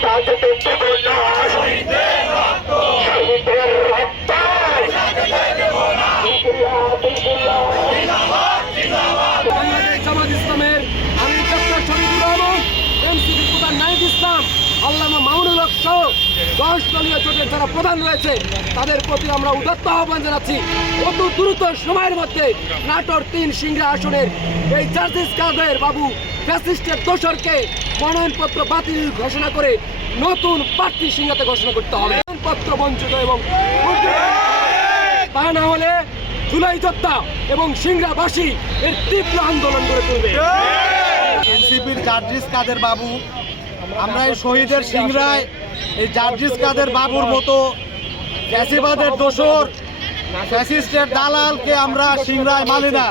হেফাজতে দেব না, শহীদের রক্ত বাংলাদেশ জামাত ইসলামের আমির ডক্টর শহীদুর রহমান, এনসিপি প্রধান নাহিদ ইসলাম, আল্লামা মামুনুল হক সহ 10 দলীয় জোটের যারা প্রধান রয়েছে তাদের প্রতি আমরা উদাত্ত আহ্বান জানাচ্ছি অতি দ্রুত সময়ের মধ্যে নাটোর 3 সিংড়া আসনের এই জার্জিস কাদের বাবু ফ্যাসিস্টের দোসরকে মনোনয়নপত্র বাতিল ঘোষণা করে নতুন প্রার্থী সিংহাতে ঘোষণা করতে হবে। মনোনয়নপত্র বঞ্চিত এবং তা না হলে জুলাই যোদ্ধা এবং সিংড়াবাসী এর তীব্র আন্দোলন গড়ে তুলবে। এনসিপির জার্জিস কাদের বাবু, আমরা এই শহীদের সিংড়ায় এই জার্জিস কাদের বাবুর মতো ফ্যাসিবাদের দোসর ফ্যাসিস্টের দালালকে আমরা সিংড়ায় মানি না।